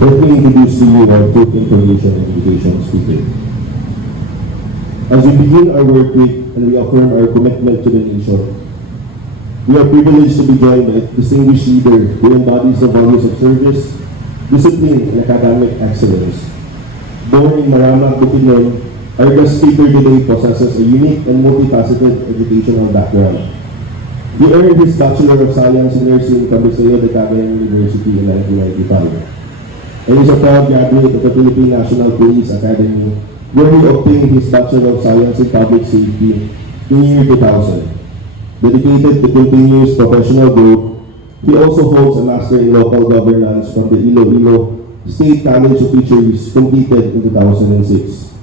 Let me introduce to you our Food Information and Education speaker. As we begin our work week and reaffirm our commitment to the nation, we are privileged to be joined by a distinguished leader who embodies the values of service, discipline, and academic excellence. Born in Marama, Bukidnon, our guest speaker today possesses a unique and multifaceted educational background. He earned his Bachelor of Science in Nursing from Bisaya de Cagayan University in 1995, and is a proud graduate of the Philippine National Police Academy, where he obtained his Bachelor of Science in Public Safety in the year 2000. Dedicated to continuous professional growth, he also holds a Master in Local Governance from the Iloilo State College of Fisheries, completed in 2006.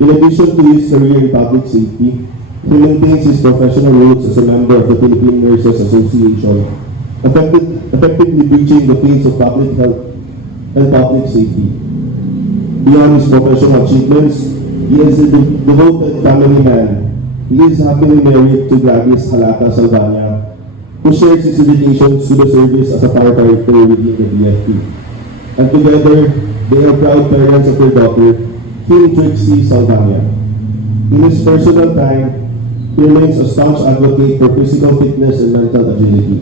In addition to his career in public safety, he maintains his professional roots as a member of the Philippine Nurses Association, effectively bridging the fields of public health and public safety. Beyond his professional achievements, he is a devoted family man. He is happily married to Gladys Halata Salvania, who shares his dedications to the service as a firefighter within the BFP. And together, they are proud parents of their daughter, Kim Trixie Salvania. In his personal time, he remains a staunch advocate for physical fitness and mental agility.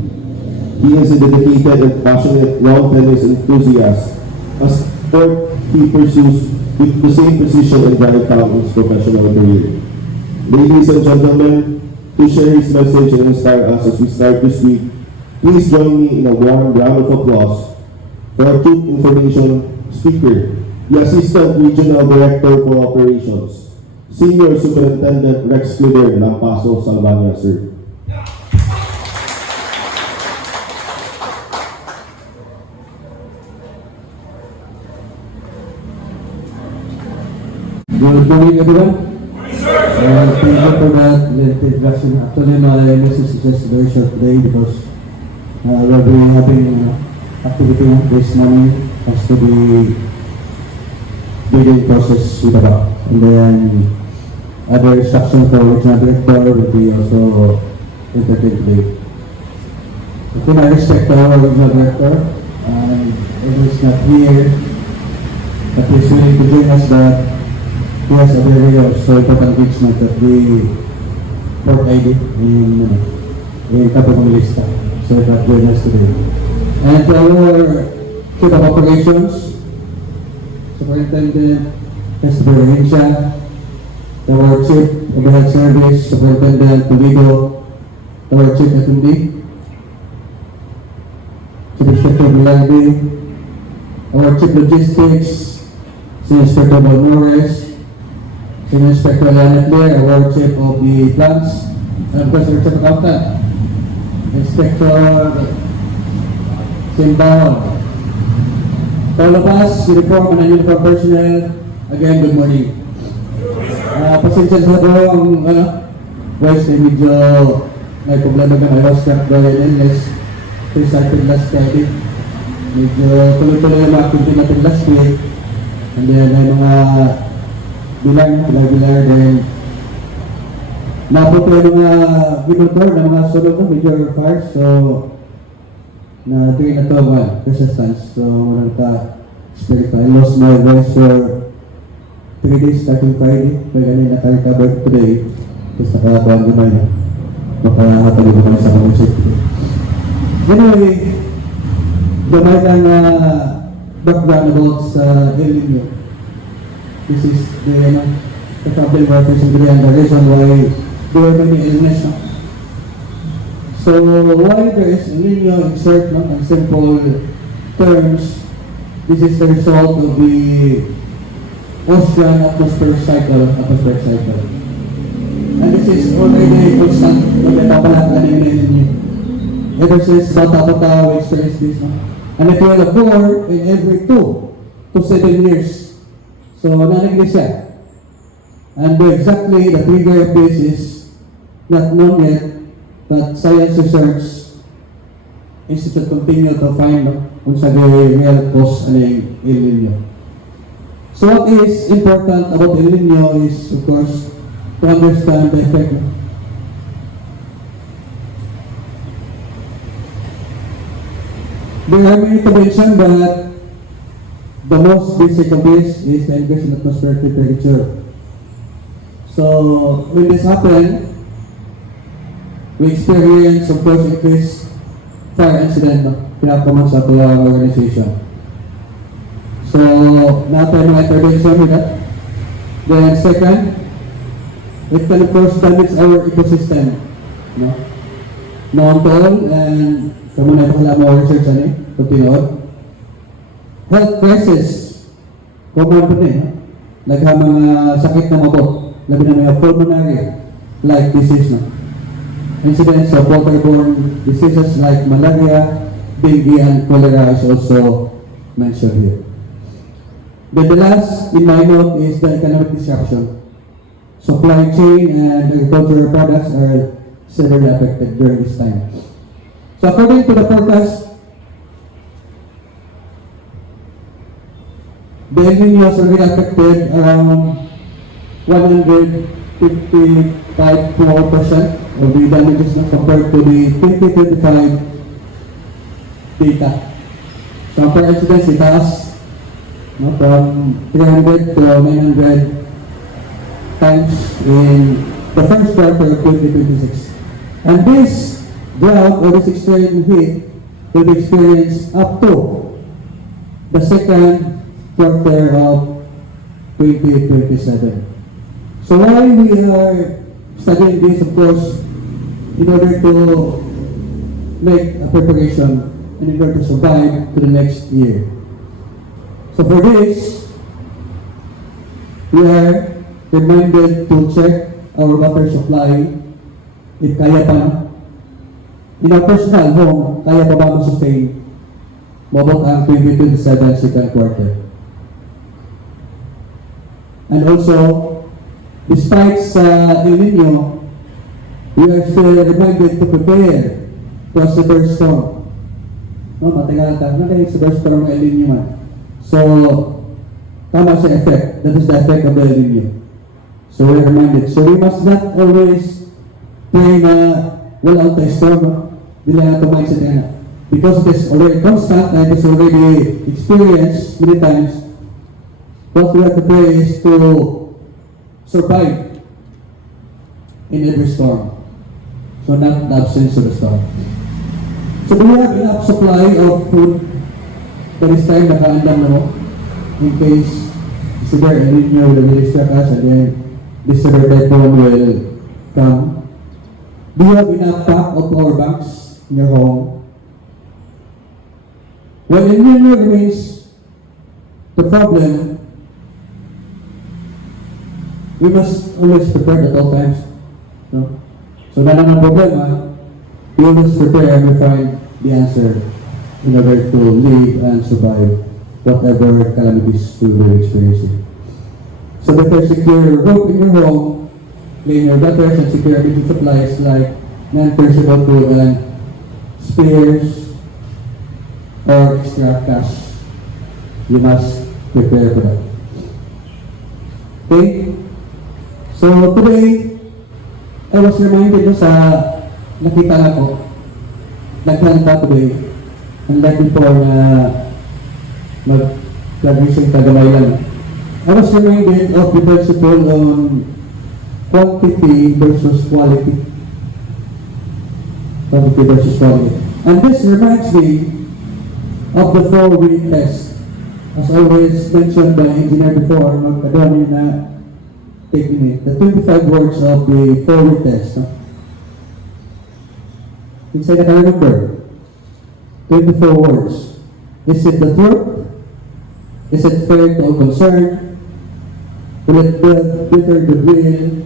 He is a dedicated and passionate lawn tennis enthusiast, a sport he pursues with the same precision and drive found in his professional career. Ladies and gentlemen, to share his message and inspire us as we start this week, please join me in a warm round of applause for our Food Information speaker, the Assistant Regional Director for Operations, Senior Superintendent Rex Cliver Lampaso Salvania, sir. Good morning, everyone. Thank you for that introduction. Actually, my message is just very short today because we'll be having activity this morning as to the bidding process with the bank. And then other instruction for regional director will be also entertained today. Okay, I respect our regional director, and it is not here, but he's willing to join us, that he has a very important engagement that we port ID in Kapamang Lista, so that join us today. And our Chief of Operations, Superintendent Esther Hinsha, our Chief of the Health Service, Superintendent Toledo, our Chief F&D, Chief Inspector Bilardi, our Chief Logistics, Senior Inspector Balmores, Senior Inspector Janet Lear, our Chief of the Plants, and of course our Chief Accountant, Inspector Simbaon. All of us, uniform and uniform personnel, again, good morning. Pasensya sa doon, voice na medyo may problema ka na Oscar Brian Enles, pre-started last Friday. Medyo tuloy-tuloy yung mga activity natin last week. And then may mga bilar, then napunta yung mga ginotor na mga sunod ng major fires. So, na doing na to resistance. So, walang ka-spirit. I lost my voice for 3 days starting Friday. Kaya ganun naka-recover today. Tapos nakakuhaan ko na yun. Makahatali ko na sa music. Anyway, gamay ng background about sa El Nino. This is the problem we're facing today and the reason why there are many illness. So, why there is El Nino in short, in simple terms, this is the result of the ocean atmospheric cycle. And this is already constant nagpapalatan ng El Nino. Ever since bata-bata we experience this. And it will occur in every 2 to 7 years. So, nalagay siya. And exactly the trigger of this is not known yet, but Science Research Institute continue to find kung sa real cause ng El Nino. So what is important about El Nino is, of course, to understand the effect. There are many to mention, but the most basic of this is the increase in atmospheric temperature. So when this happened, we experienced, of course, increased fire incident pinapaman sa ating organization. So, natin mga intervention with that. Then second, it can of course damage our ecosystem. No? Known to all, and kamo na pakala mo research ani, continuod. Health crisis, common po na nagha mga sakit na mabot, labi na mga pulmonary like disease na. Incidents of waterborne diseases like malaria, dengue, and cholera is also mentioned here. Then the last in my note is the economic disruption. Supply chain and agricultural products are severely affected during this time. So according to the forecast, the El Nino has already affected around 155% of the damages na compared to the 2025 data. So per incidence, itaas from 300 to 900 times in the first quarter of 2026. And this drought or this extreme heat will be experienced up to the second quarter of 2027. So why we are studying this, of course, in order to make a preparation and in order to survive to the next year. So for this, we are reminded to check our water supply if kaya pa na. In our personal home, kaya pa ba ma-sustain mabot ang 2027 second quarter. And also, despite sa El Nino, we are still reminded to prepare for a severe storm. No, matagal ka. Ano kayo severe storm ng El Nino man? So, tama siya effect. That is the effect of the El Nino. So, we are reminded. So, we must not always pray na wala tayo storm. Dili na ito mindset na. Because it is already constant and it is already experienced many times, what we have to pray is to survive in every storm. So not the absence of the storm. So do we have enough supply of food for this time nakaandam na mo? In case severe El Nino will distract us and then this severe typhoon will come. Do you have enough pack of power banks in your home? When El Nino remains the problem, we must always prepare at all times. No? So na naman problema, we always prepare and we find the answer in order to live and survive whatever calamities we will experience. So better secure roof in your home, clean your gutters and secure basic supplies like non-perishable food and spares or extra cash. You must prepare for that. Okay? So today, I was reminded sa nakita na ko, naghanda today, unlike before na mag-graduation kagamay lang. I was reminded of the principle on quantity versus quality. Quantity versus quality. And this reminds me of the 4-week test. As always mentioned by engineer before, magkadami na taking it, the 25 words of the 4-week test. Inside I remember, 24 words. Is it the truth? Is it fair to all concerned? Will it build better goodwill?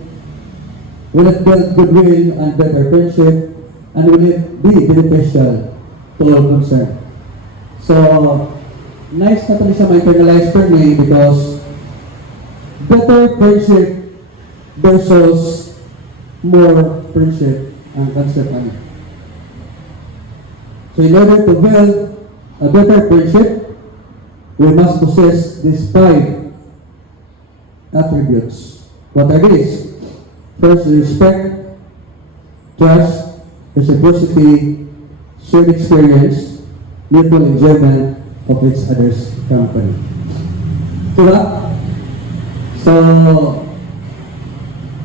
Will it build goodwill and better friendship? And will it be beneficial to all concerned? So, nice na siya ma-internalize for me because better friendship versus more friendship ang concept ano. So in order to build a better friendship, we must possess these 5 attributes. What are these? First, respect, trust, reciprocity, shared experience, mutual enjoyment of each other's company. Diba? So,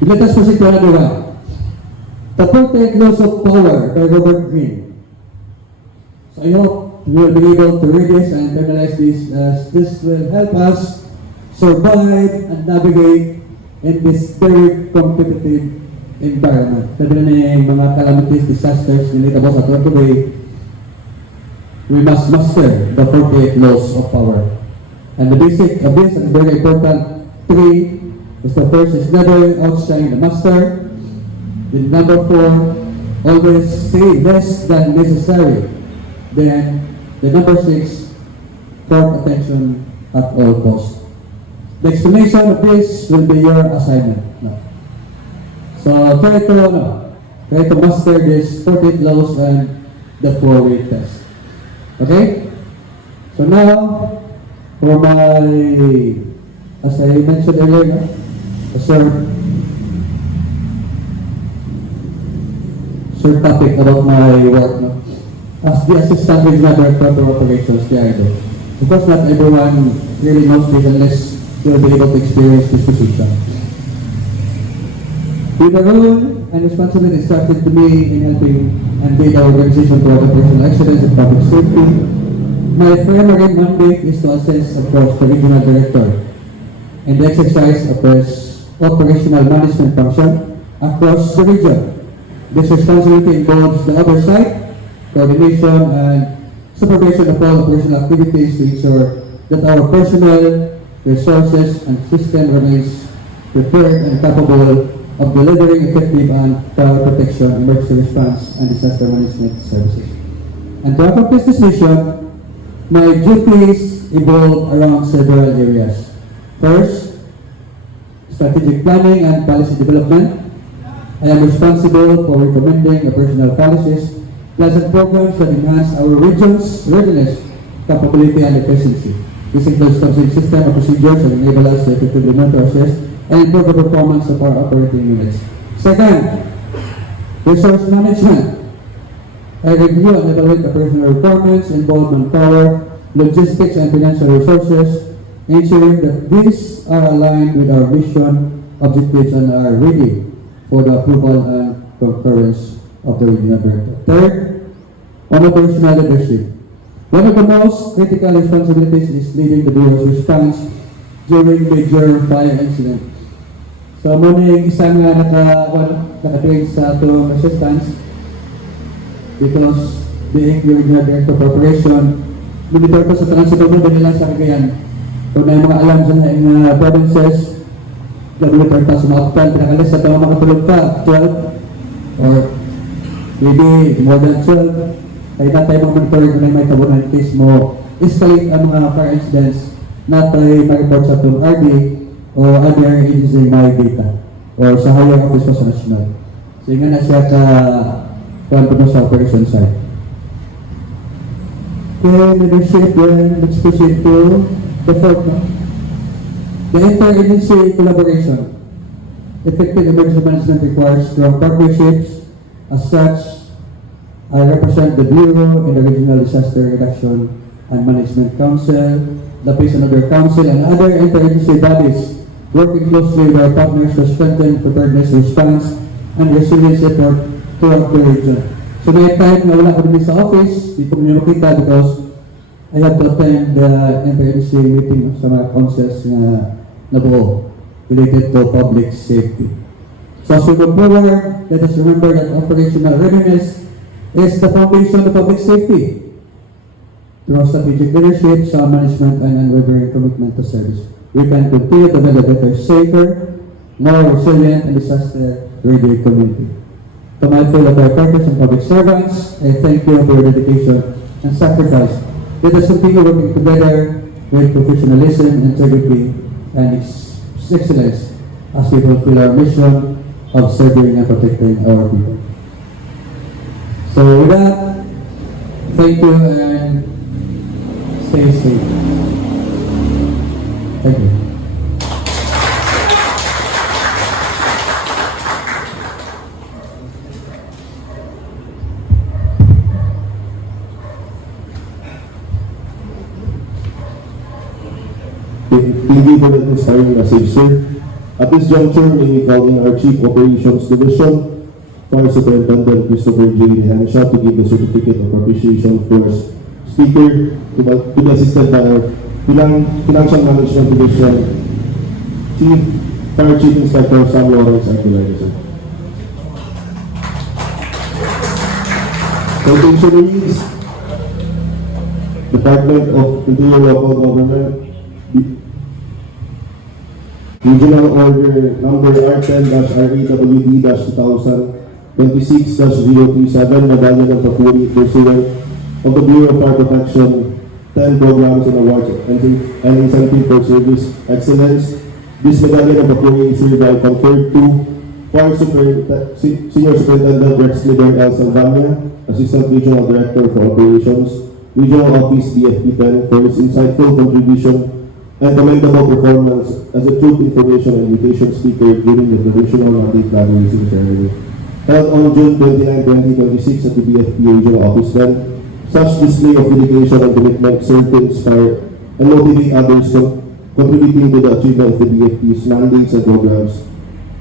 let us proceed to another one. The 48 Laws of Power by Robert Greene. So I hope you will be able to read this and internalize this, as this will help us survive and navigate in this very competitive environment. Sabi na yung mga calamities, disasters, inevitable sa today, we must master the 48 laws of power. And the basic of this, and very important, three, is the first is never outshine the master. The number four, always say less than necessary. Then, the number six, court attention at all costs. The explanation of this will be your assignment. No. So, try to master this 48 laws and the 4-way test. Okay? So now, for my, as I mentioned earlier, short topic about my work. No? As the Assistant Regional Director of Operations, DIDO. Because not everyone really knows this unless you'll be able to experience this position. With the role and responsibility instructed to me in helping and lead our organization toward operational excellence and public safety, my primary mandate is to assess, of course, the regional director and the exercise of this operational management function across the region. This responsibility involves the oversight, coordination, and supervision of all operational activities to ensure that our personnel, resources, and system remains prepared and capable of delivering effective and thorough protection, emergency response, and disaster management services. And to accomplish this mission, my duties evolve around several areas. First, strategic planning and policy development. I am responsible for recommending operational policies, plans and programs that enhance our region's readiness, capability, and efficiency. This includes conceiving system of procedures that enable us to effectively monitor, assess, and improve the performance of our operating units. Second, resource management. I review and evaluate operational requirements, involve manpower, logistics, and financial resources, ensuring that these are aligned with our mission, objectives, and are ready for the approval and concurrence of the regional director. Third, on operational leadership. One of the most critical responsibilities is leading the Bureau's response during major fire incident. So, muna yung isang nakatrain sa itong assistance because being the regional director of operation, monitor ko sa transito mo nila sa Cagayan. Kung na yung mga alam sa provinces, monitor ka sa mga kapitan, pinakalis sa ito makatulog ka, 12 or maybe more than 12. Kaya na tayo mag-monitor kung may tabunan in case mo escalate ang mga fire incidents na tayo mag-report sa itong RD o other agency may data or sa higher office ko sa national. So nga na siya kuhan po sa operation side. Okay, leadership, then let's proceed to the fourth one. The inter-agency collaboration. Effective emergency management requires strong partnerships. As such, I represent the Bureau in the Regional Disaster Reduction and Management Council, the Basin Other Council, and other interagency bodies working closely with our partners to strengthen preparedness response and resilience effort throughout the region. So may time na wala ko din sa office, di ko niyo makita because I have to attend the interagency meeting sa mga councils na nabuo related to public safety. So as we go forward, let us remember that operational readiness is the foundation of public safety. Through strategic leadership, sound management, and unwavering commitment to service, we can continue to build a better, safer, more resilient, and disaster-ready community. To my fellow firefighters and public servants, I thank you for your dedication and sacrifice. Let us continue working together with professionalism, integrity, and excellence as we fulfill our mission of serving and protecting our people. So with that, thank you and stay safe. Thank you. Thank you for that inspiring message, sir. At this juncture, may we call in our Chief Operations Division, Fire Superintendent Christopher J. Hansha, to give the certificate of appreciation for speaker to be assisted by our Financial Management Division Chief Fire Chief Inspector Sam Lawrence Aguilera, sir. Functionaries, Department of Interior Local Government, Regional Order Number R10-RAWD-2026-037, Medallion ng Papuri, pursuant of the Bureau of Fire Protection, 10 programs and awards and incentive for service excellence. This Medallion ng Papuri is hereby conferred to Senior Superintendent Rex Leader L. Salvania, Assistant Regional Director for Operations, Regional Office DFP 10, for his insightful contribution and commendable performance as a truth information and education speaker during the traditional mandate graduation ceremony held on June 29, 2026 at the BFP Regional Office 10. Such display of dedication and commitment serve to inspire and motivate others contributing to the achievement of the BFP's mandates and programs,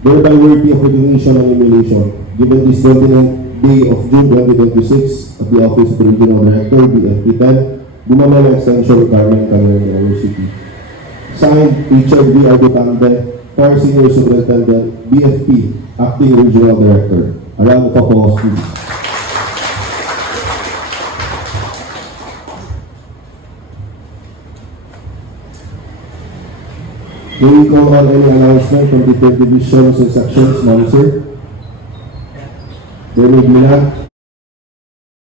thereby worthy of recognition and emulation. Given this 29th day of June 2026 at the Office of the Regional Director, BFP 10, Bumamela Extension, Carmen Calera City. Signed, Richard V. Arbutande, Fire Senior Superintendent, BFP, Acting Regional Director. A round of applause, please. May we call on any announcement from different divisions and sections, ma'am, sir? There may be none.